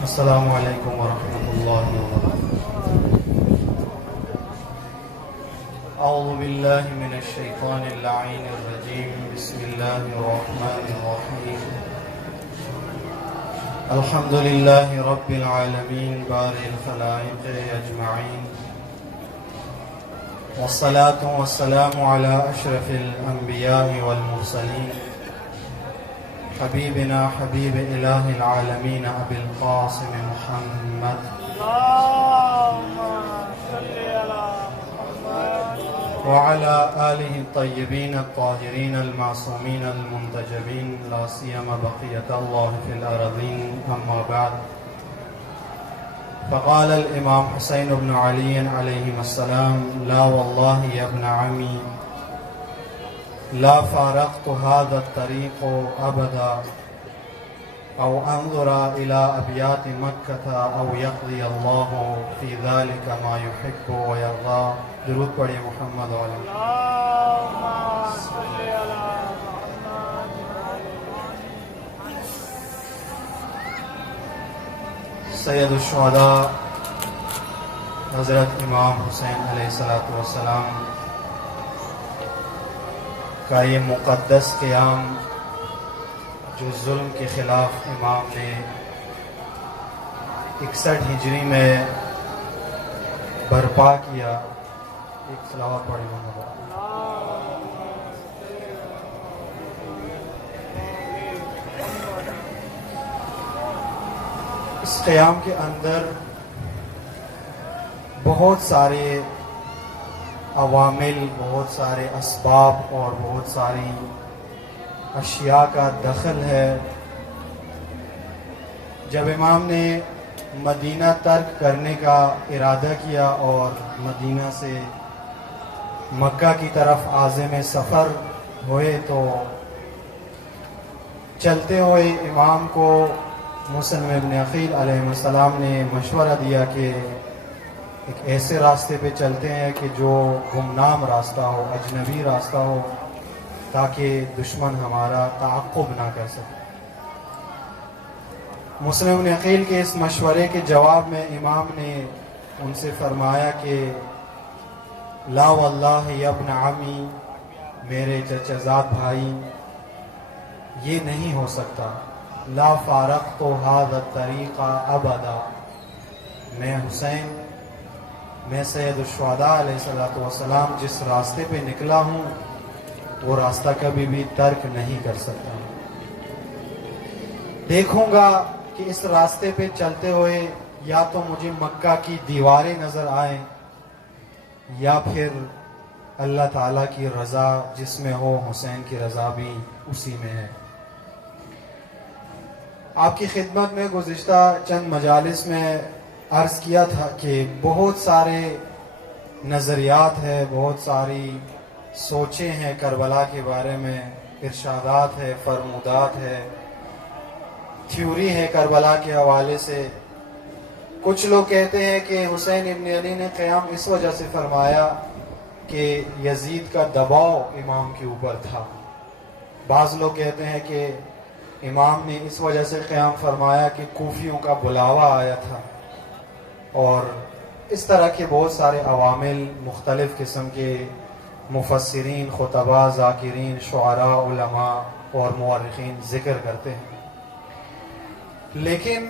السلام علیکم ورحمۃ اللہ وبرکاتہ۔ اعوذ باللہ من الشیطان اللعین الرجیم، بسم اللہ الرحمن الرحیم۔ الحمد للہ رب العالمین بارئ الخلائق اجمعین، والصلاة والسلام علی اشرف الانبیاء والمرسلین، حبیبنا حبیب الہ العالمین ابی القاسم محمد وعلى آلہ الطیبین الطاہرین المعصومین المنتجبین، لا سیما بقیۃ اللہ فی الارضین، اما بعد۔ فقال الامام حسین بن علی علیہ السلام: لا واللہ یا ابن عمی لا فارقت هذا الطريق ابدا، او انظر الى ابیات مکہ او یقضی اللہ فی ذلك ما يحب ویرضا۔ درود پڑھیں محمد علیہ۔ سید الشہداء حضرت امام حسین علیہ السلام کا یہ مقدس قیام جو ظلم کے خلاف امام نے 61 ہجری میں برپا کیا، ایک صلوات پڑھی ہوگا۔ اس قیام کے اندر بہت سارے عوامل، بہت سارے اسباب اور بہت ساری اشیاء کا دخل ہے۔ جب امام نے مدینہ ترک کرنے کا ارادہ کیا اور مدینہ سے مکہ کی طرف عازم سفر ہوئے، تو چلتے ہوئے امام کو مسلم ابن عقیل علیہ السلام نے مشورہ دیا کہ ایک ایسے راستے پہ چلتے ہیں کہ جو گمنام راستہ ہو، اجنبی راستہ ہو، تاکہ دشمن ہمارا تعقب نہ کر سکے۔ مسلم ابن عقیل کے اس مشورے کے جواب میں امام نے ان سے فرمایا کہ لا واللہ یا ابن عمی، میرے چچا زاد بھائی، یہ نہیں ہو سکتا۔ لا فارقت هذا الطریق ابدا، میں حسین، میں سید الشہداء علیہ السلام جس راستے پہ نکلا ہوں وہ راستہ کبھی بھی ترک نہیں کر سکتا۔ دیکھوں گا کہ اس راستے پہ چلتے ہوئے یا تو مجھے مکہ کی دیواریں نظر آئیں، یا پھر اللہ تعالیٰ کی رضا جس میں ہو، حسین کی رضا بھی اسی میں ہے۔ آپ کی خدمت میں گزشتہ چند مجالس میں عرض کیا تھا کہ بہت سارے نظریات ہیں، بہت ساری سوچیں ہیں کربلا کے بارے میں، ارشادات ہے، فرمودات ہے، تھیوری ہے کربلا کے حوالے سے۔ کچھ لوگ کہتے ہیں کہ حسین ابن علی نے قیام اس وجہ سے فرمایا کہ یزید کا دباؤ امام کے اوپر تھا۔ بعض لوگ کہتے ہیں کہ امام نے اس وجہ سے قیام فرمایا کہ کوفیوں کا بلاوا آیا تھا، اور اس طرح کے بہت سارے عوامل مختلف قسم کے مفسرین، خطباء، ذاکرین، شعراء، علماء اور مورخین ذکر کرتے ہیں۔ لیکن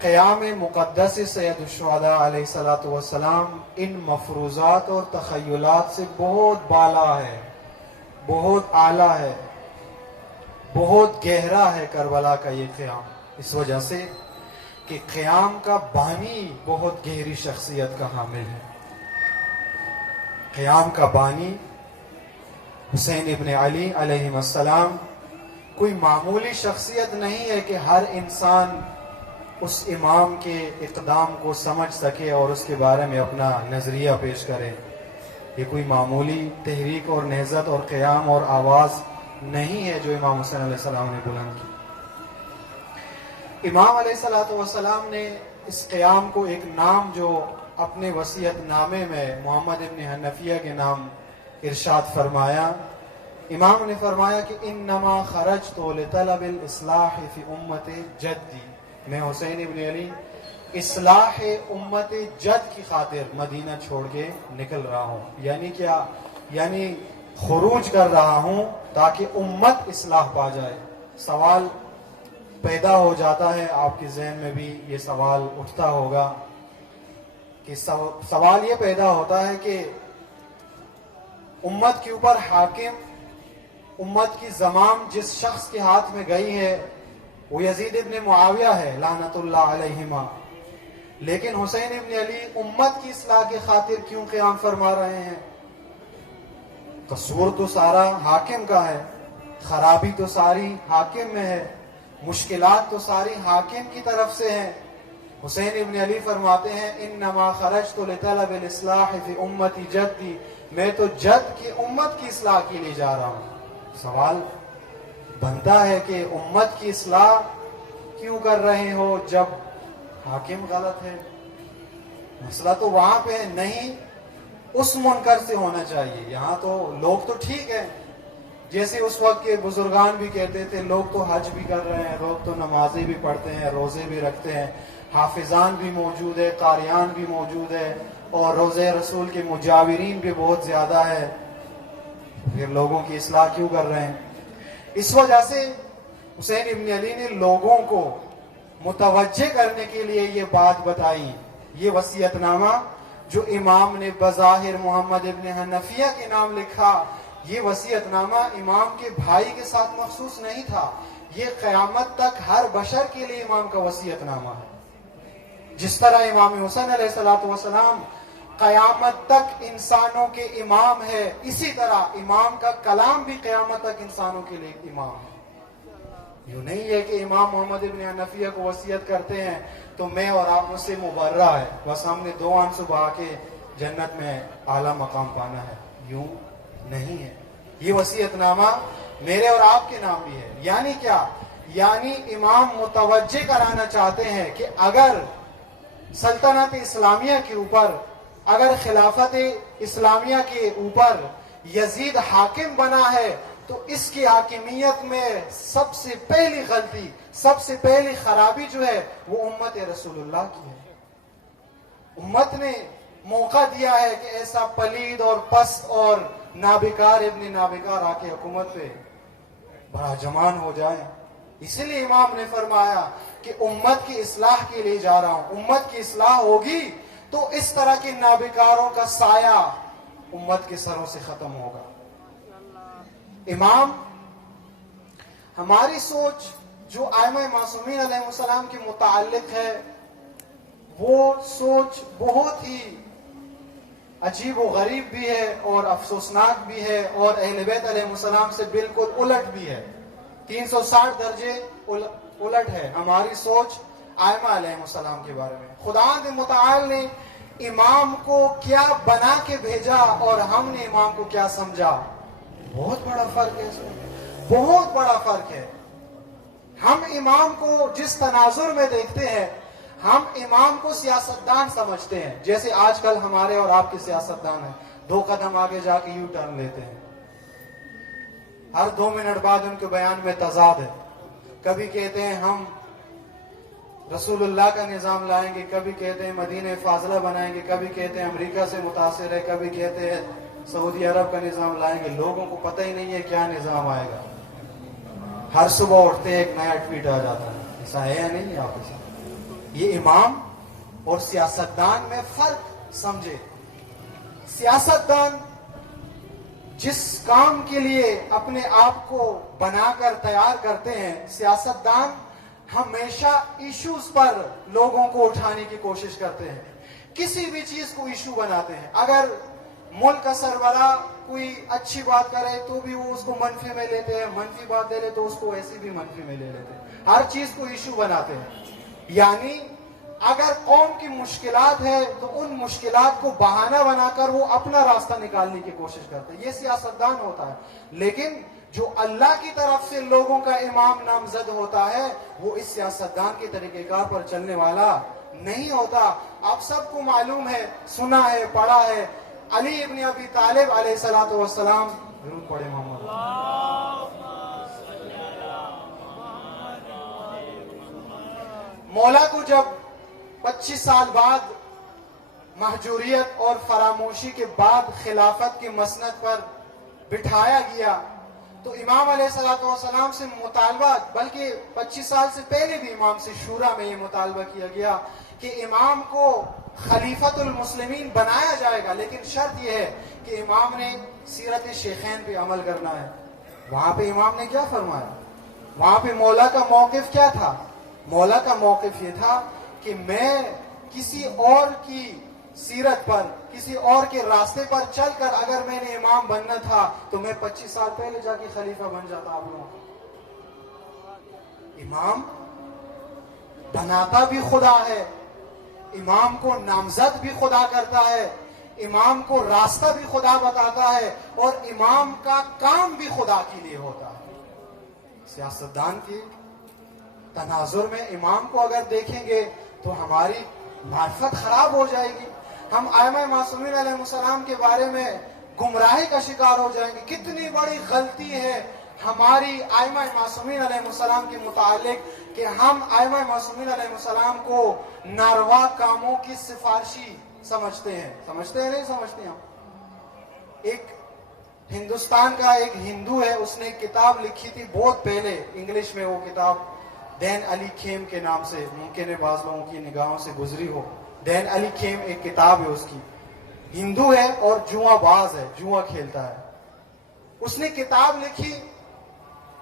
قیام مقدس سید الشہداء علیہ السلام ان مفروضات اور تخیلات سے بہت بالا ہے، بہت اعلیٰ ہے، بہت گہرا ہے کربلا کا یہ قیام، اس وجہ سے کہ قیام کا بانی بہت گہری شخصیت کا حامل ہے۔ قیام کا بانی حسین ابن علی علیہ السلام کوئی معمولی شخصیت نہیں ہے کہ ہر انسان اس امام کے اقدام کو سمجھ سکے اور اس کے بارے میں اپنا نظریہ پیش کرے۔ یہ کوئی معمولی تحریک اور نہضت اور قیام اور آواز نہیں ہے جو امام حسین علیہ السلام نے بلند کی۔ امام علیہ السلام نے اس قیام کو ایک نام جو اپنے وصیت نامے میں محمد ابن حنفیہ کے نام ارشاد فرمایا، امام نے فرمایا کہ انما خرجت لطلب الاصلاح فی امت جدی، میں حسین ابن علی اصلاح امت جد کی خاطر مدینہ چھوڑ کے نکل رہا ہوں. یعنی کیا؟ یعنی خروج کر رہا ہوں تاکہ امت اصلاح پا جائے. سوال پیدا ہو جاتا ہے، آپ کے ذہن میں بھی یہ سوال اٹھتا ہوگا کہ سوال یہ پیدا ہوتا ہے کہ امت کے اوپر حاکم، امت کی زمام جس شخص کے ہاتھ میں گئی ہے وہ یزید ابن معاویہ ہے لعنت اللہ علیہما، لیکن حسین ابن علی امت کی اصلاح کی خاطر کیوں قیام فرما رہے ہیں؟ قصور تو سارا حاکم کا ہے، خرابی تو ساری حاکم میں ہے، مشکلات تو ساری حاکم کی طرف سے ہیں. حسین ابن علی فرماتے ہیں انما خرجت لطلب الاصلاح فی امتی جدی، میں تو جد کی امت کی اصلاح کے لیے جا رہا ہوں. سوال بنتا ہے کہ امت کی اصلاح کیوں کر رہے ہو جب حاکم غلط ہے؟ مسئلہ تو وہاں پہ نہیں اس منکر سے ہونا چاہیے. یہاں تو لوگ تو ٹھیک ہے، جیسے اس وقت کے بزرگان بھی کہتے تھے لوگ تو حج بھی کر رہے ہیں، لوگ تو نمازیں بھی پڑھتے ہیں، روزے بھی رکھتے ہیں، حافظان بھی موجود ہے، قاریان بھی موجود ہے، اور روزے رسول کے مجاورین بھی بہت زیادہ ہے، پھر لوگوں کی اصلاح کیوں کر رہے ہیں؟ اس وجہ سے حسین ابن علی نے لوگوں کو متوجہ کرنے کے لیے یہ بات بتائی. یہ وصیت نامہ جو امام نے بظاہر محمد ابن حنفیہ کے نام لکھا، یہ وصیت نامہ امام کے بھائی کے ساتھ مخصوص نہیں تھا، یہ قیامت تک ہر بشر کے لیے امام کا وصیت نامہ ہے. جس طرح امام حسین علیہ السلام قیامت تک انسانوں کے امام ہے، اسی طرح امام کا کلام بھی قیامت تک انسانوں کے لیے امام ہے. یوں نہیں ہے کہ امام محمد ابن حنفیہ کو وصیت کرتے ہیں تو میں اور آپ مجھ سے مبرہ ہے، بس ہم نے 2 آنسو بہا کے جنت میں اعلیٰ مقام پانا ہے. یوں نہیں ہے. یہ وصیت نامہ میرے اور آپ کے نام بھی ہے. یعنی کیا؟ یعنی امام متوجہ کرانا چاہتے ہیں کہ اگر سلطنت اسلامیہ کے اوپر، اگر خلافت اسلامیہ کے اوپر یزید حاکم بنا ہے تو اس کی حاکمیت میں سب سے پہلی غلطی، سب سے پہلی خرابی جو ہے وہ امت رسول اللہ کی ہے. امت نے موقع دیا ہے کہ ایسا پلید اور پست اور نابکار ابن نابکار آ کے حکومت پہ براجمان ہو جائے. اسی لیے امام نے فرمایا کہ امت کی اصلاح کے لیے جا رہا ہوں. امت کی اصلاح ہوگی تو اس طرح کے نابکاروں کا سایہ امت کے سروں سے ختم ہوگا. امام ہماری سوچ جو ائمہ معصومین علیہ السلام کے متعلق ہے وہ سوچ بہت ہی عجیب و غریب بھی ہے اور افسوسناک بھی ہے اور اہل بیت علیہ السلام سے بالکل الٹ بھی ہے. 360 درجے الٹ ہے ہماری سوچ ائمہ علیہ السلام کے بارے میں. خدا متعال نے امام کو کیا بنا کے بھیجا اور ہم نے امام کو کیا سمجھا، بہت بڑا فرق ہے اس میں، بہت بڑا فرق ہے. ہم امام کو جس تناظر میں دیکھتے ہیں، ہم امام کو سیاستدان سمجھتے ہیں، جیسے آج کل ہمارے اور آپ کے سیاستدان ہیں، 2 قدم آگے جا کے یو ٹرن لیتے ہیں. ہر 2 منٹ بعد ان کے بیان میں تضاد ہے. کبھی کہتے ہیں ہم رسول اللہ کا نظام لائیں گے، کبھی کہتے ہیں مدینہ فاضلہ بنائیں گے، کبھی کہتے ہیں امریکہ سے متاثر ہے، کبھی کہتے ہیں سعودی عرب کا نظام لائیں گے. لوگوں کو پتہ ہی نہیں ہے کیا نظام آئے گا. ہر صبح اٹھتے ایک نیا ٹویٹ آ جاتا ہے. ایسا ہے یا نہیں آپ کے ساتھ؟ یہ امام اور سیاستدان میں فرق سمجھے. سیاستدان جس کام کے لیے اپنے آپ کو بنا کر تیار کرتے ہیں، سیاستدان ہمیشہ ایشوز پر لوگوں کو اٹھانے کی کوشش کرتے ہیں، کسی بھی چیز کو ایشو بناتے ہیں. اگر ملک کا سربراہ کوئی اچھی بات کرے تو بھی وہ اس کو منفی میں لیتے ہیں، منفی بات دے لے تو اس کو ایسی بھی منفی میں لے لیتے ہیں، ہر چیز کو ایشو بناتے ہیں. یعنی اگر قوم کی مشکلات ہے تو ان مشکلات کو بہانہ بنا کر وہ اپنا راستہ نکالنے کی کوشش کرتے ہیں. یہ سیاستدان ہوتا ہے. لیکن جو اللہ کی طرف سے لوگوں کا امام نامزد ہوتا ہے وہ اس سیاستدان کے طریقہ کار پر چلنے والا نہیں ہوتا. آپ سب کو معلوم ہے، سنا ہے، پڑھا ہے، علی ابن ابی طالب علیہ السلام، درود پڑھے محمد، مولا کو جب 25 سال بعد محجوریت اور فراموشی کے بعد خلافت کی مسند پر بٹھایا گیا تو امام علیہ الصلوۃ والسلام سے مطالبہ، بلکہ 25 سال سے پہلے بھی امام سے شورا میں یہ مطالبہ کیا گیا کہ امام کو خلیفۃ المسلمین بنایا جائے گا، لیکن شرط یہ ہے کہ امام نے سیرت شیخین پہ عمل کرنا ہے۔ وہاں پہ امام نے کیا فرمایا؟ وہاں پہ مولا کا موقف کیا تھا؟ مولا کا موقف یہ تھا کہ میں کسی اور کی سیرت پر، کسی اور کے راستے پر چل کر اگر میں نے امام بننا تھا تو میں 25 سال پہلے جا کے خلیفہ بن جاتا۔ آپ لوگوں امام بناتا بھی خدا ہے، امام کو نامزد بھی خدا کرتا ہے، امام کو راستہ بھی خدا بتاتا ہے، اور امام کا کام بھی خدا کے لیے ہوتا ہے۔ سیاستدان کی تناظر میں امام کو اگر دیکھیں گے تو ہماری معرفت خراب ہو جائے گی، ہم ائمہ معصومین علیہ السلام کے بارے میں گمراہی کا شکار ہو جائیں گے۔ کتنی بڑی غلطی ہے ہماری ائمہ معصومین علیہ السلام کے متعلق کہ ہم ائمہ معصومین علیہ السلام کو ناروا کاموں کی سفارشی سمجھتے ہیں۔ سمجھتے ہیں نہیں سمجھتے ہم؟ ایک ہندوستان کا ایک ہندو ہے، اس نے ایک کتاب لکھی تھی بہت پہلے انگلش میں، وہ کتاب دین علی کھیم کے نام سے، ممکن ہے بعض لوگوں کی نگاہوں سے گزری ہو۔ دین علی کھیم ایک کتاب ہے اس کی، ہندو ہے اور جوا باز ہے، جوا کھیلتا ہے۔ اس نے کتاب لکھی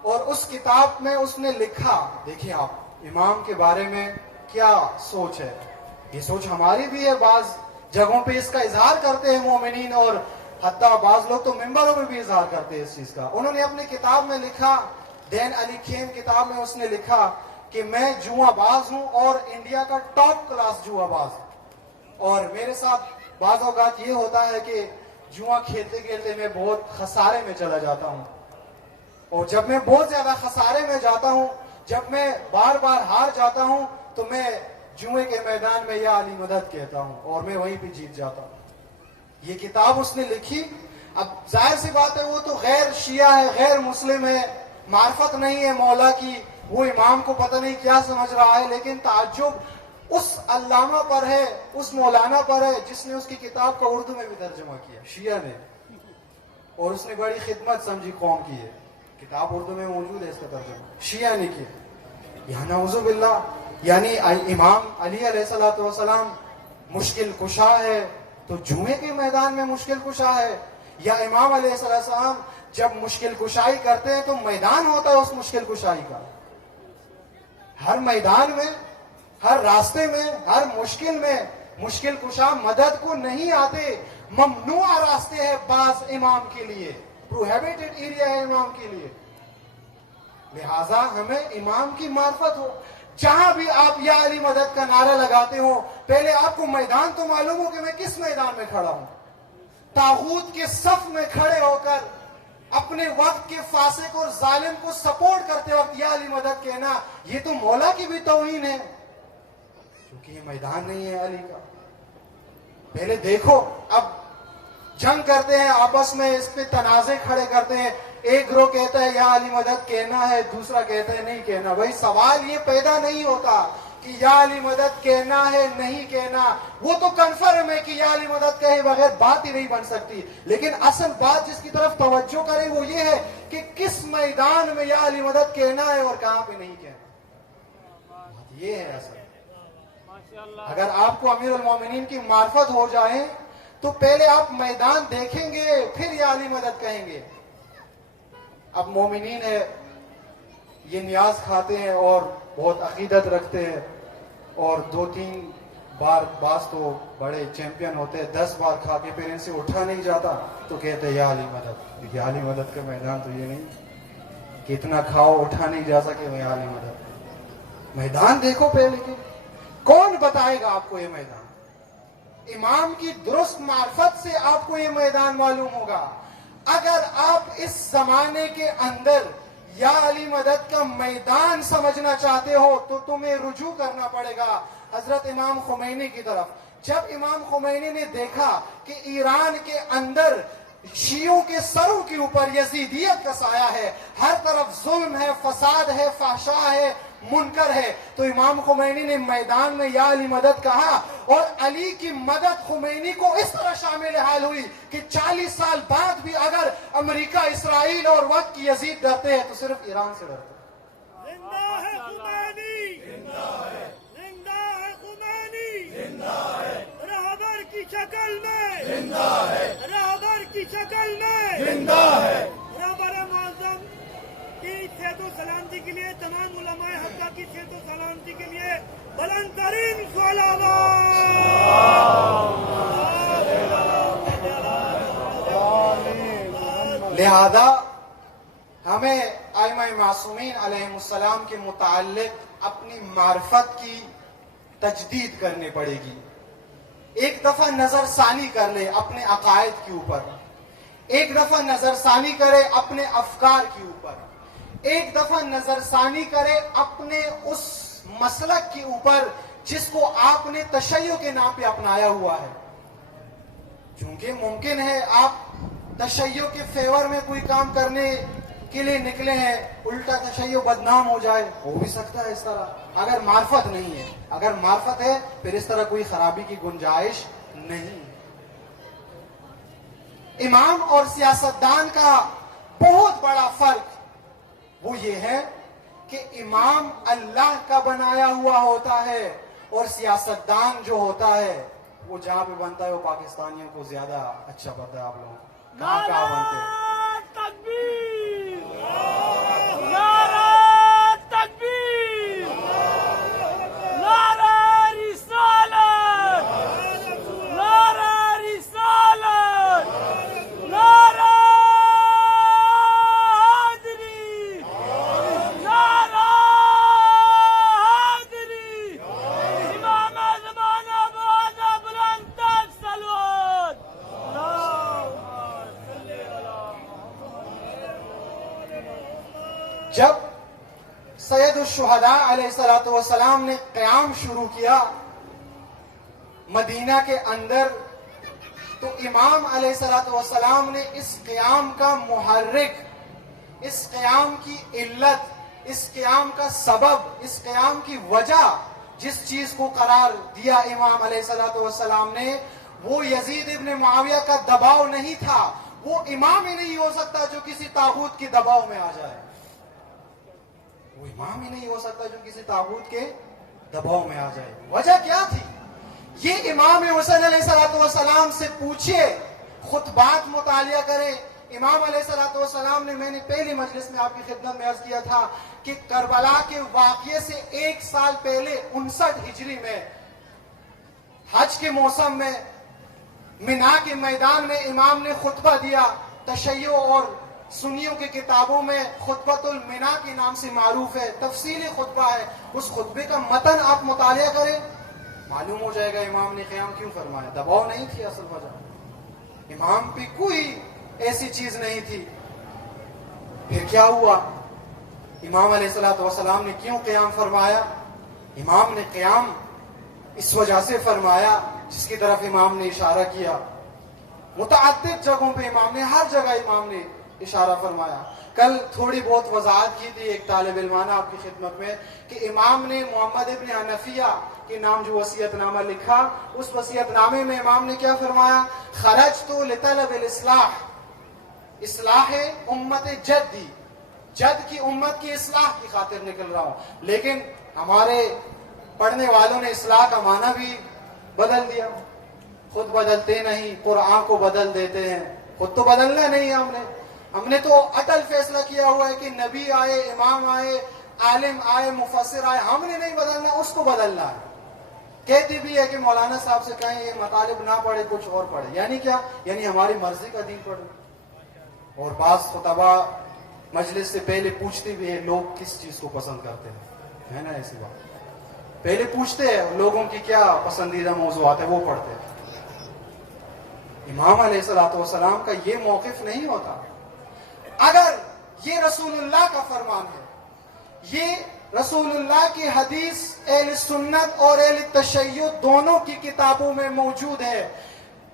اور اس کتاب میں اس نے لکھا، دیکھیں آپ امام کے بارے میں کیا سوچ ہے۔ یہ سوچ ہماری بھی ہے، بعض جگہوں پہ اس کا اظہار کرتے ہیں مومنین، اور حتیٰ بعض لوگ تو ممبروں میں بھی اظہار کرتے ہیں اس چیز کا۔ انہوں نے اپنی کتاب میں لکھا، دین علی کھیم کتاب میں اس نے لکھا کہ میں جوا باز ہوں اور انڈیا کا ٹاپ کلاس جوا باز ہوں، اور میرے ساتھ بعض اوقات یہ ہوتا ہے کہ جوا کھیلتے کھیلتے میں بہت خسارے میں چلا جاتا ہوں، اور جب میں بہت زیادہ خسارے میں جاتا ہوں، جب میں بار بار ہار جاتا ہوں تو میں جوئے کے میدان میں یا علی مدد کہتا ہوں اور میں وہیں پہ جیت جاتا ہوں۔ یہ کتاب اس نے لکھی۔ اب ظاہر سی بات ہے وہ تو غیر شیعہ ہے، غیر مسلم ہے، معرفت نہیں ہے مولا کی، وہ امام کو پتہ نہیں کیا سمجھ رہا ہے، لیکن تعجب اس علامہ پر ہے، اس مولانا پر ہے جس نے اس کی کتاب کا اردو میں بھی ترجمہ کیا، شیعہ نے، اور اس نے بڑی خدمت سمجھی قوم کی ہے۔ کتاب اردو میں موجود ہے اس کا ترجمہ، شیعہ نے کیا۔ یا نعوذ باللہ، یعنی امام علی علیہ الصلوۃ والسلام مشکل کشا ہے تو جمعے کے میدان میں مشکل کشا ہے، یا امام علیہ السلام جب مشکل کشائی کرتے ہیں تو میدان ہوتا ہے اس مشکل کشائی کا۔ ہر میدان میں، ہر راستے میں، ہر مشکل میں مشکل کشا مدد کو نہیں آتے، ممنوع راستے ہیں بعض امام کے لیے، پروہیبٹڈ ایریا ہے امام کے لیے۔ لہذا ہمیں امام کی معرفت ہو، جہاں بھی آپ یا علی مدد کا نعرہ لگاتے ہو پہلے آپ کو میدان تو معلوم ہو کہ میں کس میدان میں کھڑا ہوں۔ طاغوت کے صف میں کھڑے ہو کر اپنے وقت کے فاسق اور ظالم کو سپورٹ کرتے وقت یا علی مدد کہنا، یہ تو مولا کی بھی توہین ہے، کیونکہ یہ میدان نہیں ہے علی کا۔ پہلے دیکھو، اب جنگ کرتے ہیں آپس میں، اس پہ تنازع کھڑے کرتے ہیں، ایک گروہ کہتا ہے یا علی مدد کہنا ہے، دوسرا کہتا ہے نہیں کہنا۔ بھائی سوال یہ پیدا نہیں ہوتا کہ یا علی مدد کہنا ہے نہیں کہنا، وہ تو کنفرم ہے کہ یا علی مدد کہے بغیر بات ہی نہیں بن سکتی، لیکن اصل بات جس کی طرف توجہ کرے وہ یہ ہے کہ کس میدان میں یا علی مدد کہنا ہے اور کہاں پہ نہیں کہنا، یہ ہے اصل۔ اگر آپ کو امیر المومنین کی معرفت ہو جائے تو پہلے آپ میدان دیکھیں گے پھر یا علی مدد کہیں گے۔ اب مومنین ہے، یہ نیاز کھاتے ہیں اور بہت عقیدت رکھتے ہیں، اور 2-3 بار، بعض تو بڑے چیمپئن ہوتے ہیں، 10 بار کھا کے پھر ان سے اٹھا نہیں جاتا تو کہتے ہیں یا علی مدد۔ یا علی مدد کا میدان تو یہ نہیں کہ اتنا کھاؤ اٹھا نہیں جا سکے یا علی مدد۔ میدان دیکھو پہلے کہ کون بتائے گا آپ کو یہ میدان؟ امام کی درست معرفت سے آپ کو یہ میدان معلوم ہوگا۔ اگر آپ اس زمانے کے اندر یا علی مدد کا میدان سمجھنا چاہتے ہو تو تمہیں رجوع کرنا پڑے گا حضرت امام خمینی کی طرف۔ جب امام خمینی نے دیکھا کہ ایران کے اندر شیعوں کے سروں کے اوپر یزیدیت کا سایہ ہے، ہر طرف ظلم ہے، فساد ہے، فحشا ہے، منکر ہے. تو امام خمینی نے میدان میں یا علی مدد کہا اور علی کی مدد خمینی کو اس طرح شامل حال ہوئی کہ 40 سال بعد بھی اگر امریکہ، اسرائیل اور وقت کی یزید ڈرتے ہیں تو صرف ایران سے ڈرتے ہیں. زندہ ہے خمینی، زندہ ہے، زندہ ہے خمینی، زندہ ہے، رہبر کی شکل میں، زندہ ہے، رہبر کی شکل میں، زندہ ہے. رہبر معظم کی صحت و سلامتی کے لیے، تمام علماء حقہ کی صحت و سلامتی کے لیے بلند ترین لہذا ہمیں ائمہ معصومین علیہ السلام کے متعلق اپنی معرفت کی تجدید کرنی پڑے گی. ایک دفعہ نظر ثانی کر لے اپنے عقائد کے اوپر، ایک دفعہ نظر ثانی کرے اپنے افکار کے اوپر، ایک دفعہ نظر ثانی کرے اپنے اس مسلک کے اوپر جس کو آپ نے تشیع کے نام پہ اپنایا ہوا ہے. چونکہ ممکن ہے آپ تشیع کے فیور میں کوئی کام کرنے کے لیے نکلے ہیں، الٹا تشیع بدنام ہو جائے، ہو بھی سکتا ہے اس طرح. اگر معرفت نہیں ہے، اگر معرفت ہے پھر اس طرح کوئی خرابی کی گنجائش نہیں. امام اور سیاستدان کا بہت بڑا فرق وہ یہ ہے کہ امام اللہ کا بنایا ہوا ہوتا ہے اور سیاستدان جو ہوتا ہے وہ جہاں پہ بنتا ہے وہ پاکستانیوں کو زیادہ اچھا پتا ہے. آپ لوگوں کو کہاں کہاں بنتے ہیں. تکبیر، نعرہ تکبیر، نعرہ رسالت، نعرہ رسالت، نعرہ حیدری، نعرہ حیدری. امام زمانہ بہت بلند تک صلوات. جب سید الشہداء علیہ السلام نے قیام شروع کیا مدینہ کے اندر، تو امام علیہ السلام نے اس قیام کا محرک، اس قیام کی علت، اس قیام کا سبب، اس قیام کی وجہ جس چیز کو قرار دیا امام علیہ السلام نے، وہ یزید ابن معاویہ کا دباؤ نہیں تھا. وہ امام ہی نہیں ہو سکتا جو کسی طاغوت کے دباؤ میں آ جائے. وہ امام ہی نہیں ہو سکتا جو کسی طاغوت کے دباؤ میں آ جائے. وجہ کیا تھی؟ یہ امام حسین علیہ السلام سے پوچھئے، خطبات مطالعہ کریں. امام علیہ السلام نے، میں نے پہلی مجلس میں آپ کی خدمت میں عرض کیا تھا کہ کربلا کے واقعے سے 1 سال پہلے 59 ہجری میں حج کے موسم میں مینا کے میدان میں امام نے خطبہ دیا. تشیع اور سنیوں کی کتابوں میں خطبۃ المنا کے نام سے معروف ہے، تفصیلی خطبہ ہے. اس خطبے کا متن آپ مطالعہ کریں، معلوم ہو جائے گا امام نے قیام کیوں فرمایا. دباؤ نہیں تھی اصل وجہ، امام پہ کوئی ایسی چیز نہیں تھی. پھر کیا ہوا؟ امام علیہ السلام نے کیوں قیام فرمایا؟ امام نے قیام اس وجہ سے فرمایا جس کی طرف امام نے اشارہ کیا. متعدد جگہوں پہ امام نے، ہر جگہ امام نے اشارہ فرمایا. کل تھوڑی بہت وضاحت کی تھی ایک طالب علمانہ آپ کی خدمت میں کہ امام نے محمد ابن حنفیہ کے نام جو وصیت نامہ لکھا، اس وصیت نامے میں امام نے کیا فرمایا؟ خرجت لطلب الاصلاح، اصلاح امت جدی، جد کی امت کی اصلاح کی خاطر نکل رہا ہوں. لیکن ہمارے پڑھنے والوں نے اصلاح کا معنی بھی بدل دیا. خود بدلتے نہیں، قرآن کو بدل دیتے ہیں. خود تو بدلنا نہیں ہے ہم نے تو اٹل فیصلہ کیا ہوا ہے کہ نبی آئے، امام آئے، عالم آئے، مفسر آئے، ہم نے نہیں بدلنا، اس کو بدلنا ہے. کہتی بھی ہے کہ مولانا صاحب سے کہیں یہ مطالب نہ پڑھے، کچھ اور پڑھے. یعنی کیا؟ یعنی ہماری مرضی کا دین پڑھے. اور بعض خطبہ مجلس سے پہلے پوچھتے بھی ہیں لوگ کس چیز کو پسند کرتے ہیں، ہے نا ایسی بات. پہلے پوچھتے ہیں لوگوں کی کیا پسندیدہ موضوعات ہے، وہ پڑھتے ہیں. امام علیہ السلام کا یہ موقف نہیں ہوتا. اگر یہ رسول اللہ کا فرمان ہے، یہ رسول اللہ کی حدیث اہل سنت اور اہل تشیع دونوں کی کتابوں میں موجود ہے.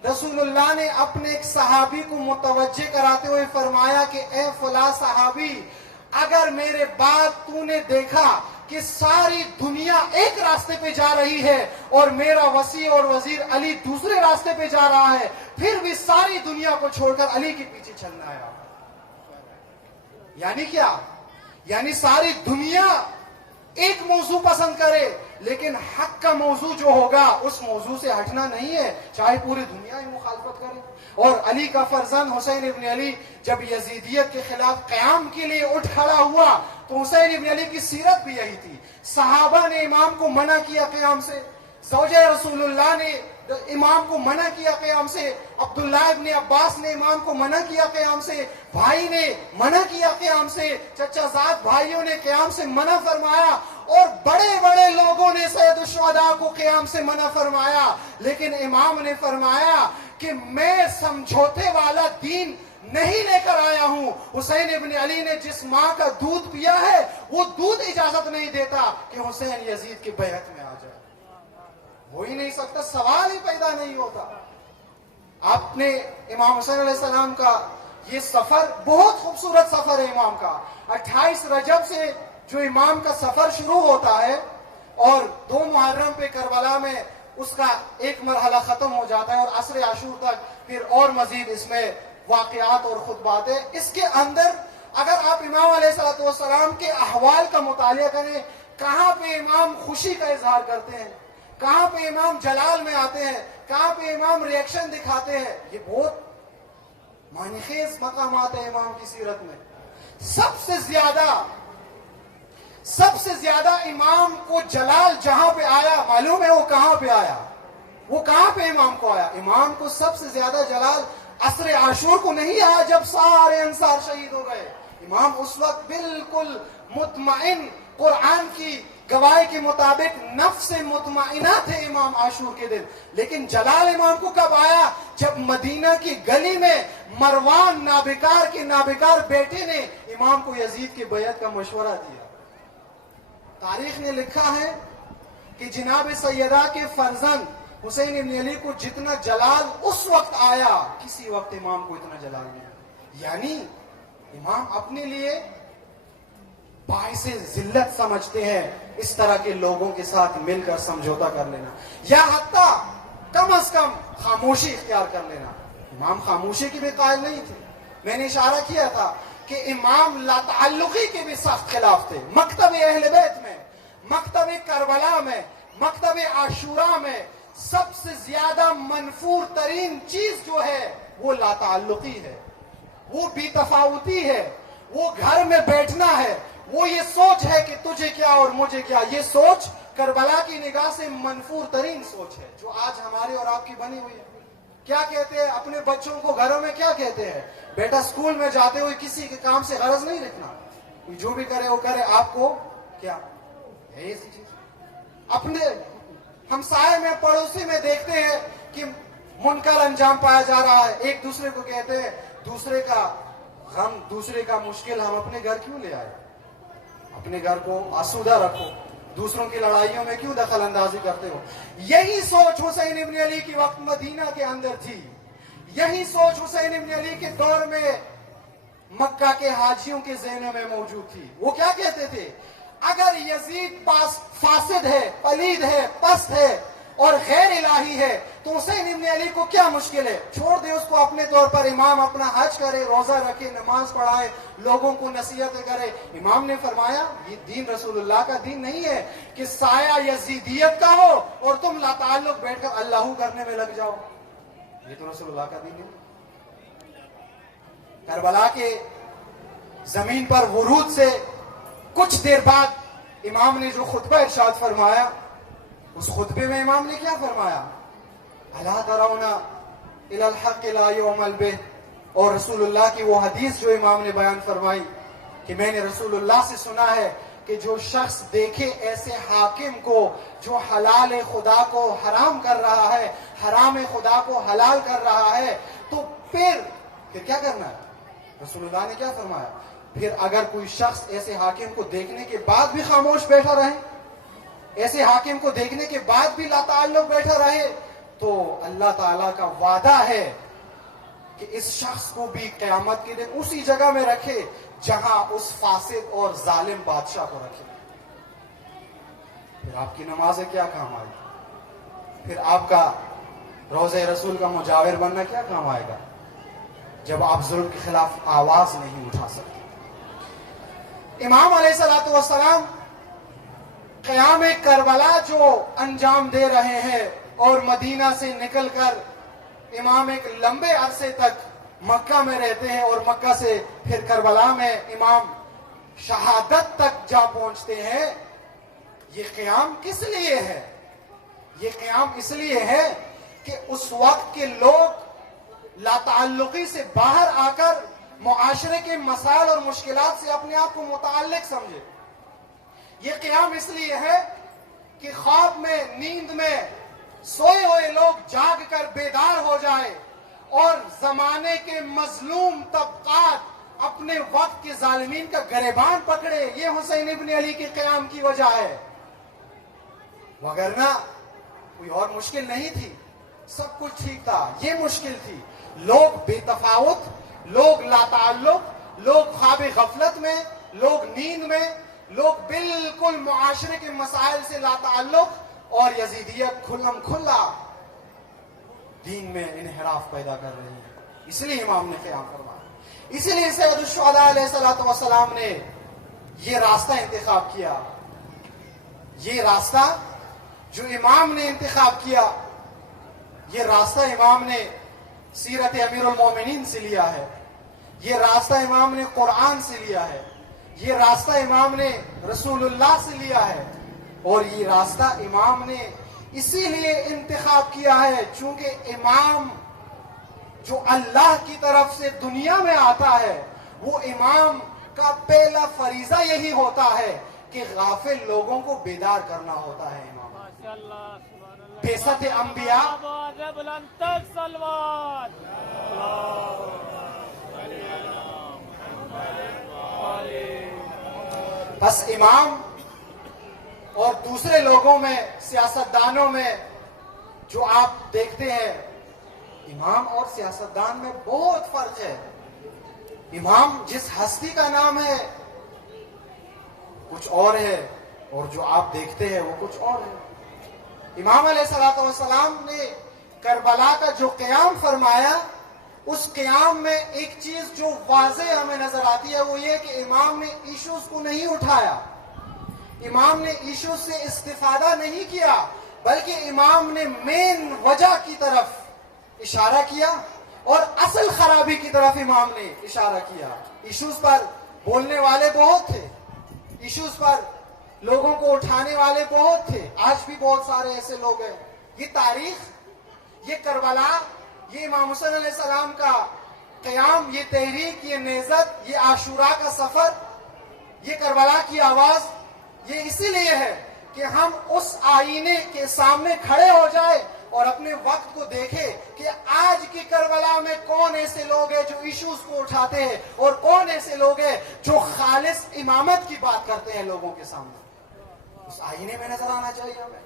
رسول اللہ نے اپنے ایک صحابی کو متوجہ کراتے ہوئے فرمایا کہ اے فلاں صحابی، اگر میرے بعد تو نے دیکھا کہ ساری دنیا ایک راستے پہ جا رہی ہے اور میرا وسیع اور وزیر علی دوسرے راستے پہ جا رہا ہے، پھر بھی ساری دنیا کو چھوڑ کر علی کے پیچھے چلنا ہے. یعنی کیا؟ یعنی ساری دنیا ایک موضوع پسند کرے، لیکن حق کا موضوع جو ہوگا اس موضوع سے ہٹنا نہیں ہے، چاہے پوری دنیا ہی مخالفت کرے. اور علی کا فرزند حسین ابن علی جب یزیدیت کے خلاف قیام کے لیے اٹھ کھڑا ہوا تو حسین ابن علی کی سیرت بھی یہی تھی. صحابہ نے امام کو منع کیا قیام سے، زوجہ رسول اللہ نے امام کو منع کیا قیام سے، عبداللہ ابن عباس نے امام کو منع کیا قیام سے، بھائی نے منع کیا قیام سے، چچا زاد بھائیوں نے قیام سے منع فرمایا، اور بڑے بڑے لوگوں نے سید الشہداء کو قیام سے منع فرمایا. لیکن امام نے فرمایا کہ میں سمجھوتے والا دین نہیں لے کر آیا ہوں. حسین ابن علی نے جس ماں کا دودھ پیا ہے وہ دودھ اجازت نہیں دیتا کہ حسین یزید کی بیعت میں آ جائے. ہو ہی نہیں سکتا، سوال ہی پیدا نہیں ہوتا. آپ نے امام حسین علیہ السلام کا یہ سفر بہت خوبصورت سفر ہے امام کا. 28 رجب سے جو امام کا سفر شروع ہوتا ہے اور 2 محرم پہ کربلا میں اس کا ایک مرحلہ ختم ہو جاتا ہے اور عصر عاشور تک پھر اور مزید اس میں واقعات اور خطبات ہے. اس کے اندر اگر آپ امام علیہ السلام کے احوال کا مطالعہ کریں، کہاں پہ امام خوشی کا اظہار کرتے ہیں، کہاں پہ امام جلال میں آتے ہیں، کہاں پہ امام ریئیکشن دکھاتے ہیں، یہ بہت معنی خیز مقامات ہیں امام کی سیرت میں. سب سے زیادہ امام کو جلال جہاں پہ آیا معلوم ہے وہ کہاں پہ آیا؟ وہ کہاں پہ امام کو آیا؟ امام کو سب سے زیادہ جلال عصر عاشور کو نہیں آیا جب سارے انصار شہید ہو گئے. امام اس وقت بالکل مطمئن، قرآن کی گواہی کے مطابق نفس مطمئنہ تھے امام عاشور کے دن. لیکن جلال امام کو کب آیا؟ جب مدینہ کی گلی میں مروان نابکار کے نابکار بیٹے نے امام کو یزید کی بیعت کا مشورہ دیا. تاریخ نے لکھا ہے کہ جناب سیدہ کے فرزند حسین ابن علی کو جتنا جلال اس وقت آیا کسی وقت امام کو اتنا جلال نہیں. یعنی امام اپنے لیے باعث ذلت سمجھتے ہیں اس طرح کے لوگوں کے ساتھ مل کر سمجھوتا کر لینا، یا حتیٰ کم از کم خاموشی اختیار کر لینا. امام خاموشی کے بھی قائل نہیں تھے. میں نے اشارہ کیا تھا کہ امام لا تعلقی کے بھی سخت خلاف تھے. مکتب اہل بیت میں، مکتب کربلا میں، مکتب عاشورہ میں سب سے زیادہ منفور ترین چیز جو ہے وہ لا تعلقی ہے، وہ بی تفاوتی ہے، وہ گھر میں بیٹھنا ہے، وہ یہ سوچ ہے کہ تجھے کیا اور مجھے کیا. یہ سوچ کربلا کی نگاہ سے منفور ترین سوچ ہے جو آج ہمارے اور آپ کی بنی ہوئی ہے. کیا کہتے ہیں اپنے بچوں کو گھروں میں؟ کیا کہتے ہیں؟ بیٹا اسکول میں جاتے ہوئے کسی کے کام سے غرض نہیں رکھنا، جو بھی کرے وہ کرے، آپ کو کیا ہے ایسی چیز. اپنے ہمسائے میں، پڑوسی میں دیکھتے ہیں کہ منکر انجام پایا جا رہا ہے، ایک دوسرے کو کہتے ہیں دوسرے کا غم، دوسرے کا مشکل ہم اپنے گھر کیوں لے آئے؟ اپنے گھر کو آسودہ رکھو، دوسروں کی لڑائیوں میں کیوں دخل اندازی کرتے ہو؟ یہی سوچ حسین ابن علی کی وقت مدینہ کے اندر تھی. یہی سوچ حسین ابن علی کے دور میں مکہ کے حاجیوں کے ذہنوں میں موجود تھی. وہ کیا کہتے تھے؟ اگر یزید فاسد ہے، پلید ہے، پست ہے اور غیر الہی ہے تو حسین ابن علی کو کیا مشکل ہے؟ چھوڑ دے اس کو، اپنے طور پر امام اپنا حج کرے، روزہ رکھے، نماز پڑھائے، لوگوں کو نصیحتیں کرے. امام نے فرمایا یہ دین رسول اللہ کا دین نہیں ہے کہ سایہ یزیدیت کا ہو اور تم لا تعلق بیٹھ کر اللہ کرنے میں لگ جاؤ. یہ تو رسول اللہ کا دین ہے. کربلا کے زمین پر ورود سے کچھ دیر بعد امام نے جو خطبہ ارشاد فرمایا، اس خطبے میں امام نے کیا فرمایا؟ الا ترون الی الحق لا یعمل بہ. اور رسول اللہ کی وہ حدیث جو امام نے بیان فرمائی کہ میں نے رسول اللہ سے سنا ہے کہ جو شخص دیکھے ایسے حاکم کو جو حلال خدا کو حرام کر رہا ہے، حرام خدا کو حلال کر رہا ہے، تو پھر کیا کرنا ہے؟ رسول اللہ نے کیا فرمایا؟ پھر اگر کوئی شخص ایسے حاکم کو دیکھنے کے بعد بھی خاموش بیٹھا رہے، ایسے حاکم کو دیکھنے کے بعد بھی لا تعلق بیٹھا رہے، تو اللہ تعالیٰ کا وعدہ ہے کہ اس شخص کو بھی قیامت کے دن اسی جگہ میں رکھے جہاں اس فاسد اور ظالم بادشاہ کو رکھے. پھر آپ کی نمازیں کیا کام آئے گی؟ پھر آپ کا روضہ رسول کا مجاور بننا کیا کام آئے گا جب آپ ظلم کے خلاف آواز نہیں اٹھا سکتے؟ امام علیہ الصلوۃ والسلام قیام کربلا جو انجام دے رہے ہیں اور مدینہ سے نکل کر امام ایک لمبے عرصے تک مکہ میں رہتے ہیں اور مکہ سے پھر کربلا میں امام شہادت تک جا پہنچتے ہیں، یہ قیام کس لیے ہے؟ یہ قیام اس لیے ہے کہ اس وقت کے لوگ لا تعلقی سے باہر آ کر معاشرے کے مسائل اور مشکلات سے اپنے آپ کو متعلق سمجھے۔ یہ قیام اس لیے ہے کہ خواب میں، نیند میں سوئے ہوئے لوگ جاگ کر بیدار ہو جائے اور زمانے کے مظلوم طبقات اپنے وقت کے ظالمین کا گریبان پکڑے۔ یہ حسین ابن علی کے قیام کی وجہ ہے، وگرنہ کوئی اور مشکل نہیں تھی، سب کچھ ٹھیک تھا۔ یہ مشکل تھی، لوگ بے تفاوت، لوگ لا تعلق، لوگ خواب غفلت میں، لوگ نیند میں، لوگ بالکل معاشرے کے مسائل سے لا تعلق، اور یزیدیت کھلم کھلا دین میں انحراف پیدا کر رہی ہے۔ اس لیے امام نے قیام فرمایا، اسی لیے سید الشہداء علیہ الصلوۃ والسلام نے یہ راستہ انتخاب کیا۔ یہ راستہ جو امام نے انتخاب کیا، یہ راستہ امام نے سیرت امیر المومنین سے لیا ہے، یہ راستہ امام نے قرآن سے لیا ہے، یہ راستہ امام نے رسول اللہ سے لیا ہے، اور یہ راستہ امام نے اسی لیے انتخاب کیا ہے چونکہ امام جو اللہ کی طرف سے دنیا میں آتا ہے، وہ امام کا پہلا فریضہ یہی ہوتا ہے کہ غافل لوگوں کو بیدار کرنا ہوتا ہے۔ امام بعثت انبیاء بس امام اور دوسرے لوگوں میں، سیاستدانوں میں جو آپ دیکھتے ہیں، امام اور سیاستدان میں بہت فرق ہے۔ امام جس ہستی کا نام ہے کچھ اور ہے، اور جو آپ دیکھتے ہیں وہ کچھ اور ہے۔ امام علیہ الصلوۃ والسلام نے کربلا کا جو قیام فرمایا، اس قیام میں ایک چیز جو واضح ہمیں نظر آتی ہے وہ یہ کہ امام نے ایشوز کو نہیں اٹھایا، امام نے ایشوز سے استفادہ نہیں کیا، بلکہ امام نے مین وجہ کی طرف اشارہ کیا اور اصل خرابی کی طرف امام نے اشارہ کیا۔ ایشوز پر بولنے والے بہت تھے، ایشوز پر لوگوں کو اٹھانے والے بہت تھے، آج بھی بہت سارے ایسے لوگ ہیں۔ یہ تاریخ، یہ کربلا، یہ امام حسین علیہ السلام کا قیام، یہ تحریک، یہ نہضت، یہ عاشوراء کا سفر، یہ کربلا کی آواز، یہ اسی لیے ہے کہ ہم اس آئینے کے سامنے کھڑے ہو جائے اور اپنے وقت کو دیکھے کہ آج کی کربلا میں کون ایسے لوگ ہیں جو ایشوز کو اٹھاتے ہیں اور کون ایسے لوگ ہیں جو خالص امامت کی بات کرتے ہیں لوگوں کے سامنے۔ اس آئینے میں نظر آنا چاہیے ہمیں۔